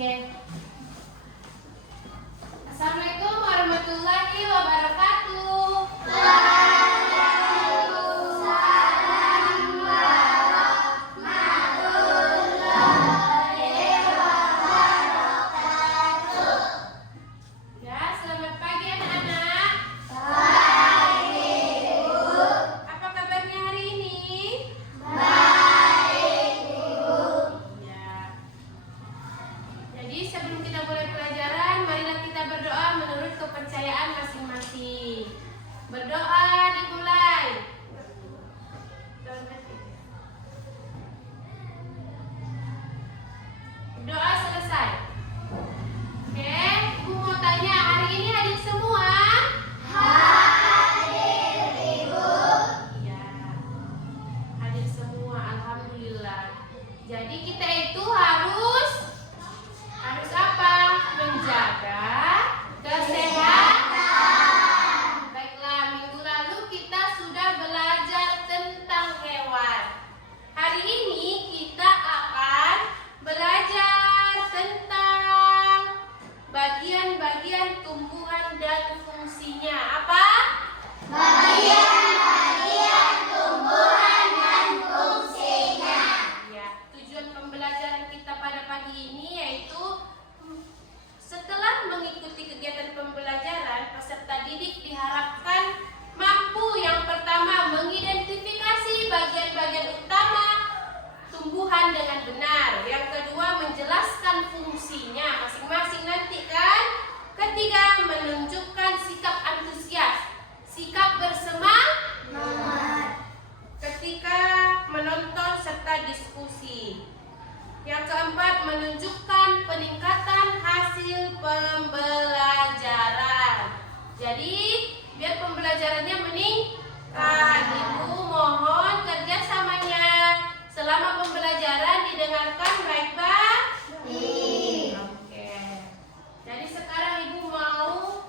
Oke. Assalamualaikum warahmatullahi wabarakatuh. Waalaikumsalam warahmatullahi wabarakatuh. Ya, selamat pagi anak-anak. Pagi, Bu. Apa kabarnya hari ini? Baik, Bu. Ya. Jadi sebelum kita mulai pelajaran, marilah kita berdoa menurut kepercayaan masing-masing. Berdoa dimulai. Doa selesai. Oke, Ibu mau tanya, hari ini hadir semua? Hadir, Ibu. Iya, hadir semua, alhamdulillah. Jadi kita itu harus apa? Menjaga kesehatan. Baiklah, minggu lalu kita sudah belajar tentang hewan. Hari ini kita akan belajar tentang bagian-bagian tumbuhan dan fungsinya. Apa? Bagian-bagian tumbuhan dan fungsinya. Ya, tujuan pembelajaran kita pada pagi ini yaitu setelah mengikuti kegiatan pembelajaran, peserta didik diharapkan mampu yang pertama mengidentifikasi bagian-bagian utama tumbuhan dengan benar. Yang kedua menjelaskan fungsinya masing-masing nanti kan. Ketiga menunjukkan sikap antusias, sikap bersemangat ketika menonton serta diskusi. Yang keempat menunjukkan peningkatan hasil pembelajaran. Jadi biar pembelajarannya meningkat, Ibu mohon kerjasamanya selama pembelajaran didengarkan baik-baik. Oke. Jadi sekarang Ibu mau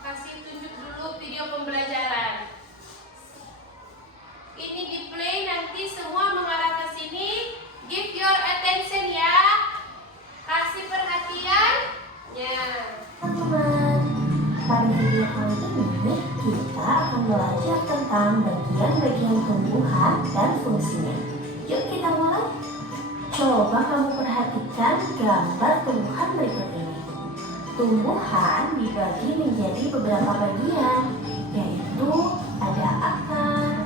kasih tunjuk dulu video pembelajaran. Ini di play, nanti semua mengarah ke sini. Give your attention ya. Kasih perhatian. Ya. Teman-teman, pada video kali ini kita akan belajar tentang bagian-bagian tumbuhan dan fungsinya. Yuk kita mulai. Coba kamu perhatikan gambar tumbuhan berikut ini. Tumbuhan dibagi menjadi beberapa bagian, yaitu ada akar,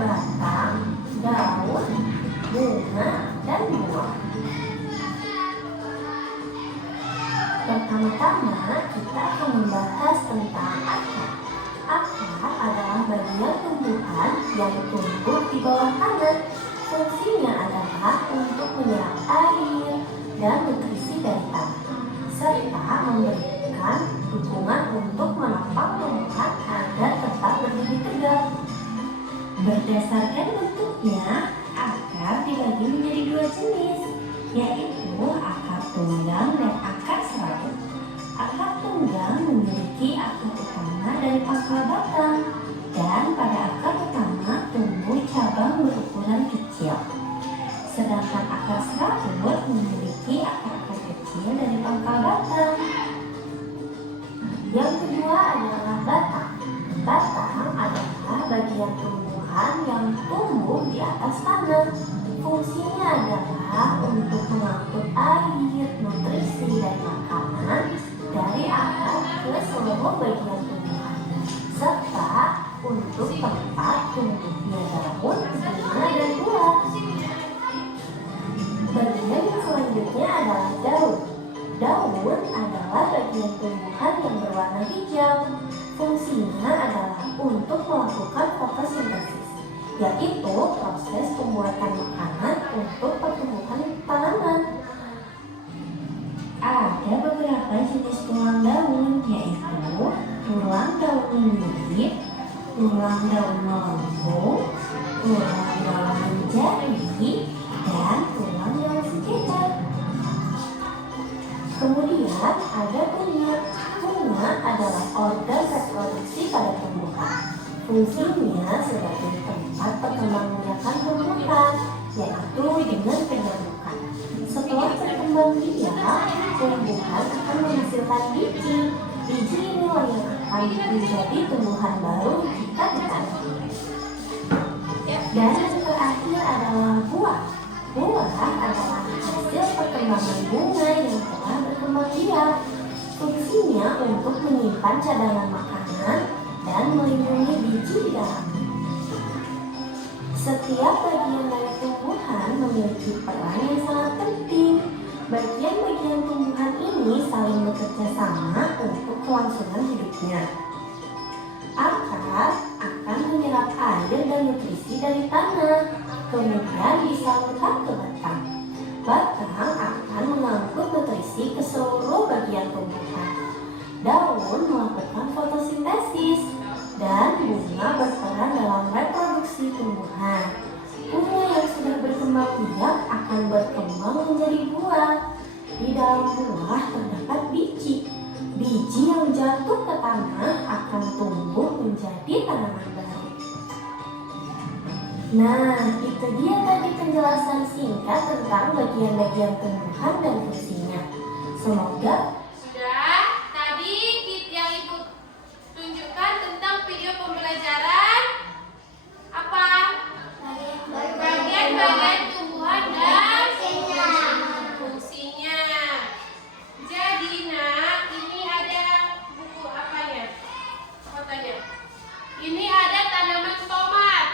batang, daun, bunga, dan buah. Pertama-tama kita akan membahas tentang akar. Akar adalah bagian tumbuhan yang tumbuh di bawah tanah. Fungsinya adalah untuk menyerap air dan nutrisi dari tanah, serta memberikan dukungan untuk menopang tumbuhan agar tetap berdiri tegak. Berdasarkan bentuknya, akar dibagi menjadi dua jenis, yaitu akar tunggang dan akar serabut. Akar tunggang memiliki akar utama dari pangkal batang, dan pada akar utama tumbuh cabang berukuran kecil. Sedangkan akar serabut memiliki akar-akar kecil dari pangkal batang. Yang kedua adalah batang. Batang adalah bagian tumbuhan yang tumbuh di atas tanah. Fungsinya adalah untuk mengangkut air, nutrisi, dan makanan dari akar ke seluruh bagian tumbuhan, serta untuk tempat tumbuhnya daun, bunga, dan buah. Bagian yang selanjutnya adalah daun. Daun adalah bagian tumbuhan yang berwarna hijau. Fungsinya adalah untuk melakukan fotosintesis, yaitu proses pembuatan makanan untuk pertumbuhan tanaman. Ada beberapa jenis tulang daun, yaitu tulang daun lilit, tulang daun melengkung, tulang daun menjadi, dan tulang daun sekitar. Kemudian ada bunga. Bunga adalah organ reproduksi pada tumbuhan. Fungsinya sebagai tempat perkembangbiakan tumbuhan, yaitu dengan penyalukan. Setelah berkembang biak, menghasilkan biji. Biji inilah yang akan menjadi tumbuhan baru jika ditanam. Dan yang terakhir adalah buah. Buah adalah hasil perkembangan bunga yang telah berkembang biak. Fungsinya untuk menyimpan cadangan makanan dan melindungi biji di dalamnya. Setiap bagian dari tumbuhan memiliki peran yang sangat penting. Bagian-bagian tumbuhan ini saling bekerja sama untuk kelangsungan hidupnya. Akar akan menyerap air dan nutrisi dari tanah, kemudian disalurkan ke batang. Batang akan mengangkut nutrisi ke seluruh bagian tumbuhan. Daun melakukan fotosintesis, dan bunga berperan dalam reproduksi tumbuhan. Bunga yang sudah berkembang biak akan berkembang menjadi buah. Di dalam buah terdapat biji. Biji yang jatuh ke tanah akan tumbuh menjadi tanaman baru. Nah, itu dia tadi penjelasan singkat tentang bagian-bagian tumbuhan dan fungsinya. Semoga Sudah, tadi yang Ibu tunjukkan tentang video pembelajaran apa? Bagian-bagian tumbuhan dan fungsinya. Jadi nak, ini ada buku apanya? Fotonya. Ini ada tanaman tomat.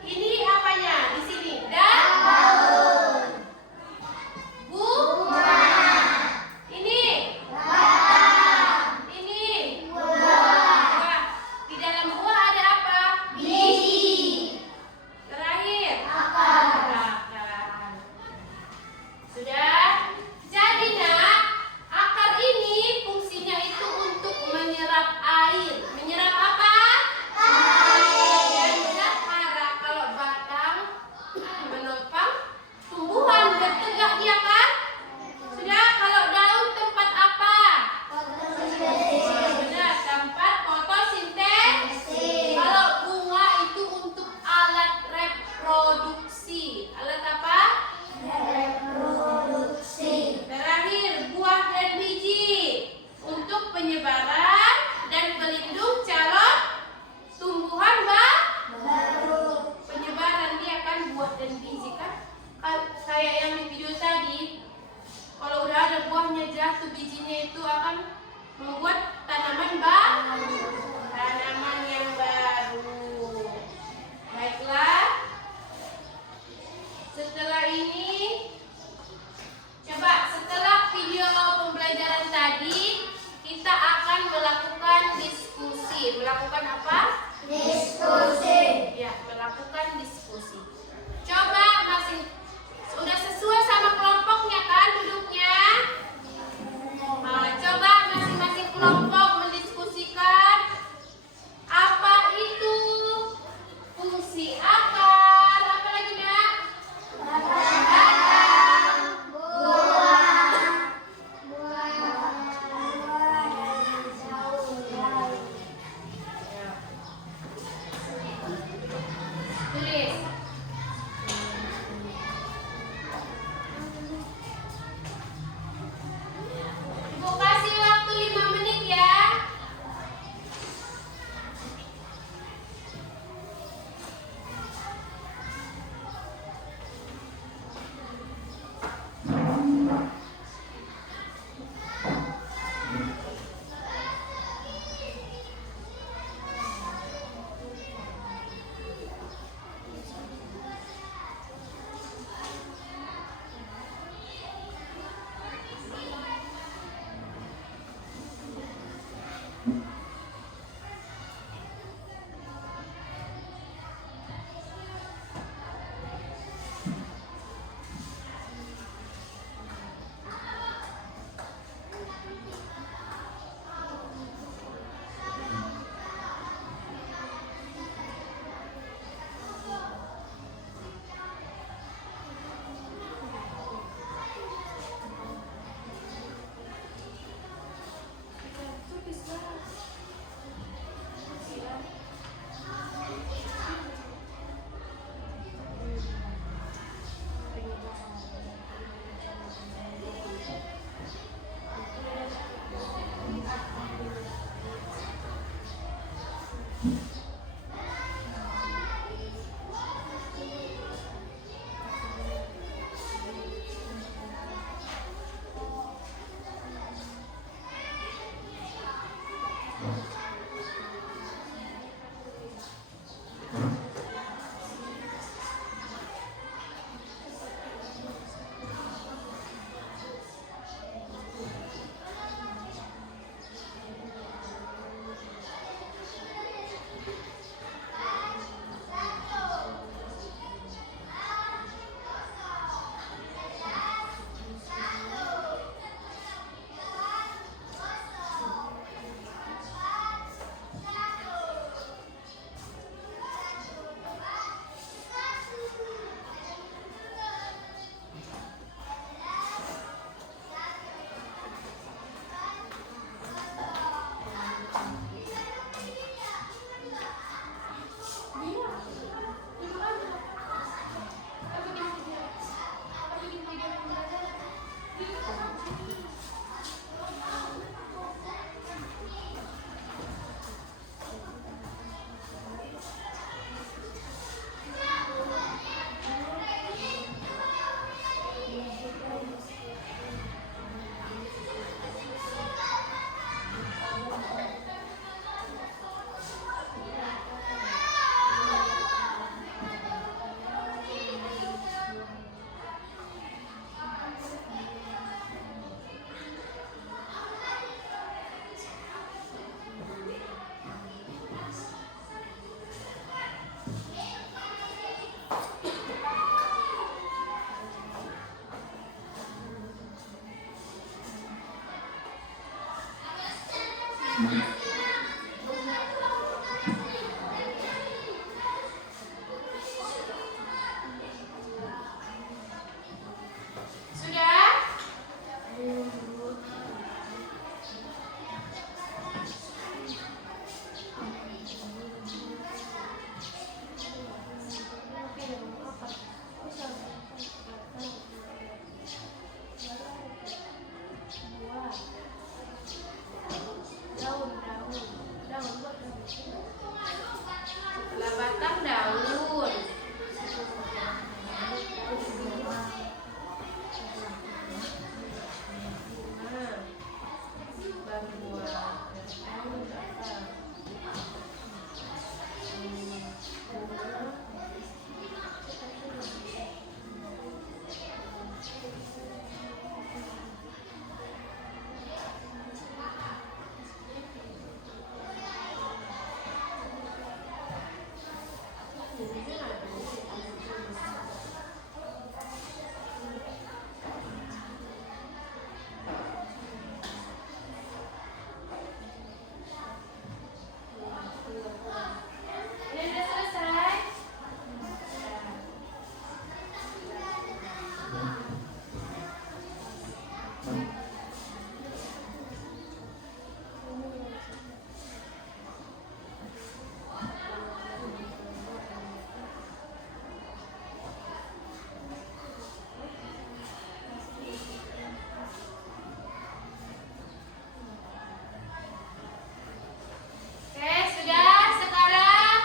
Ini apanya? Di sini. Daun. Bunga. Ini Setelah batang daun. Baru buah. Ini udah selesai. Oke, sudah. Sekarang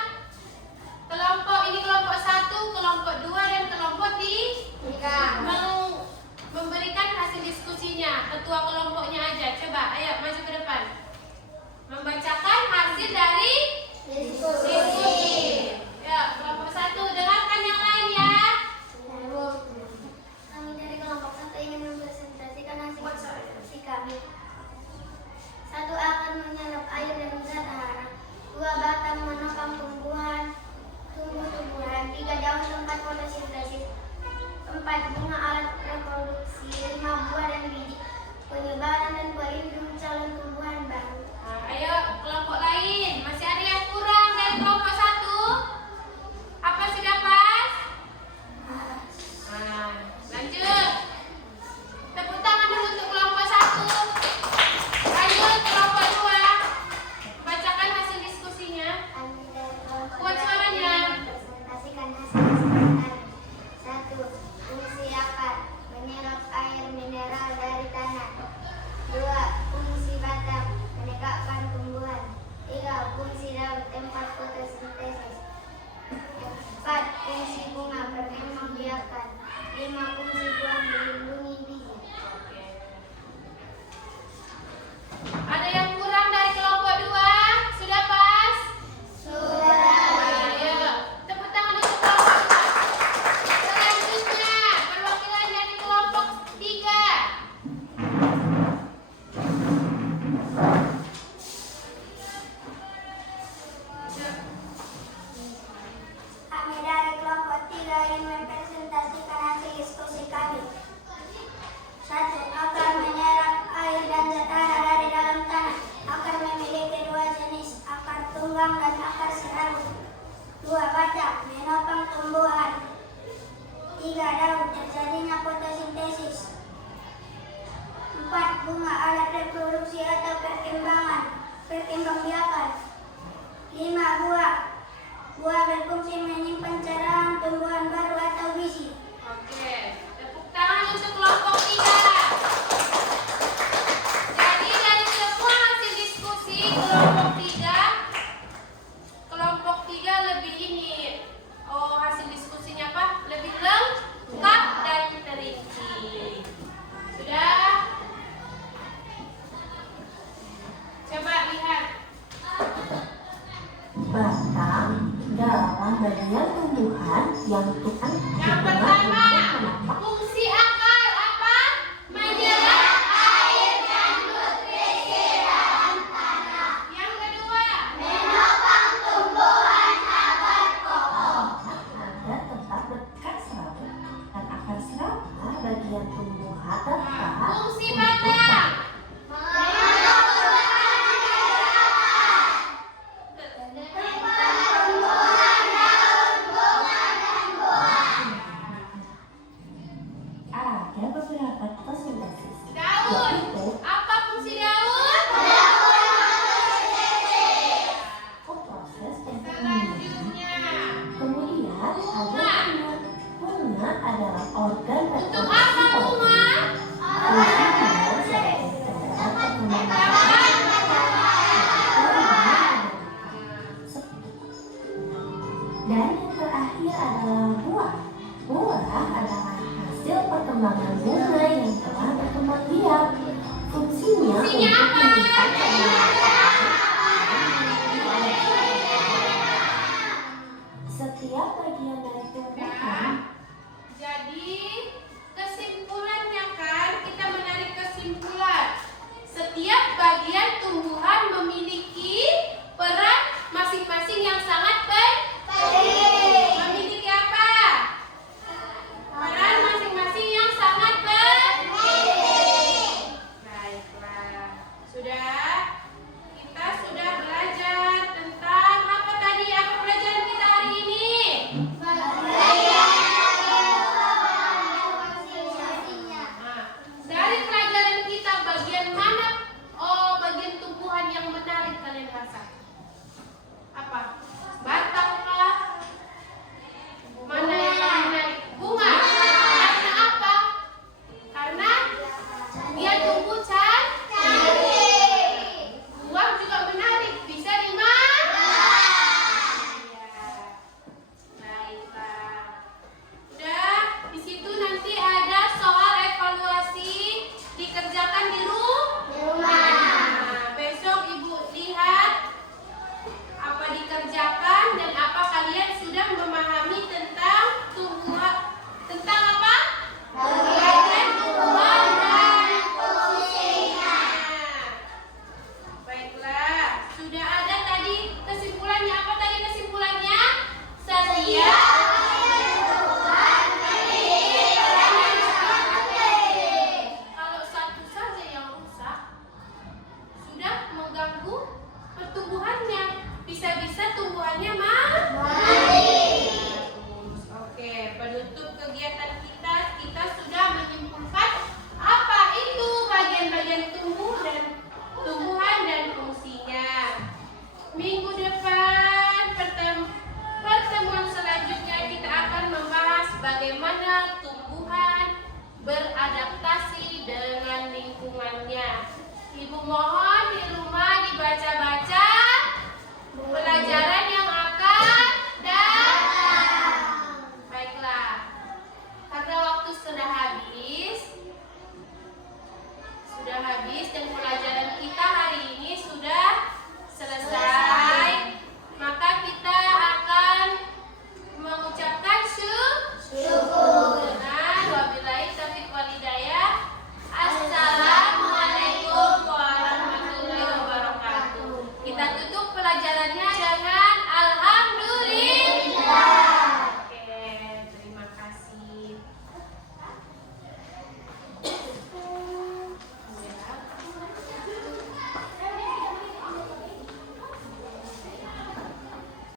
kelompok ini kelompok 1, kelompok 2 dan kelompok 3 mau memberikan hasil diskusinya. Ketua kelompoknya aja. Coba, ayo maju ke depan. Membacakan hasil dari diskusi. Ya, kelompok 1 dengarkan yang lain ya. Kami dari kelompok 1 ingin mempresentasikan hasil diskusi kami. 1. Akan menyerap air dan zat hara. 2. Batang menopang tumbuh-tumbuhan. 3. Daun tempat fotosintesis. 4. Bunga alat reproduksi. 5. Buah dan biji. Penyebaran dan pelindung calon tumbuhan baru. Nah, ayo kelompok lain. Masih ada bunga alat reproduksi atau perkembangbiakan. 5. Buah. Buah berfungsi menyimpan cairan tumbuhan baru atau biji. Oke, tepuk tangan untuk kelompok 3. Jadi dari semua hasil diskusi kelompok 3 lebih ini. Oh, hasil diskusinya apa? Lebih lengkap dan terinci. Sudah? Coba lihat. Batang adalah bagian tumbuhan yang Tuhan Yang pertama, fungsi akar apa? Menyerap air dan nutrisi dalam tanah. Yang kedua, menopang tumbuhan agar kokoh. agar tetap dekat serabut dan akar serabut bagian tumbuhan tetap Fungsi batang. ada beberapa fotosintesis, Daun. yaitu Apa fungsi daun? proses untuk Selanjutnya, kemudian ada bunga. Bunga adalah organ untuk apa bunga? fungsinya sebagai tempat perkembangan dan yang terakhir adalah buah. Buah adalah hasil perkembangan bunga yang telah berkembang biak. Fungsinya Fungsinya apa? menyimpan setiap bagian dari tumbuhan. Jadi kesimpulannya kan kita menarik kesimpulan. Setiap bagian tumbuhan memiliki peran masing-masing yang sangat penting. Memiliki apa? Peran masing-masing yang sangat penting. Baiklah. Kita sudah belajar tentang apa tadi pelajaran kita hari ini? Nah, dari pelajaran kita bagian mana? Oh, bagian tumbuhan yang menarik kalian rasa? Apa? Batang kah? Mana yang paling menarik? Bunga. Karena apa? Karena dia tumbuh cantik. Buah juga menarik. Bisa dimakan. Ya. Baiklah. Udah, di situ nanti ada soal evaluasi dikerjakan di rumah. Nah, besok Ibu lihat apa dikerjakan dan apa kalian sudah memahami tentang tumbuhan, tentang apa? Bagian tumbuhan dan fungsinya. Baiklah, sudah ada tadi kesimpulannya. Apa tadi kesimpulannya? Setiap kalau satu saja yang rusak sudah mengganggu pertumbuhannya, bisa-bisa tumbuhannya bagus. Oke, penutup kegiatan kita sudah menyimpulkan apa itu bagian-bagian tumbuhan dan fungsinya. Minggu depan pertemuan selanjutnya kita akan membahas bagaimana tumbuhan beradaptasi dengan lingkungannya. Ibu mohon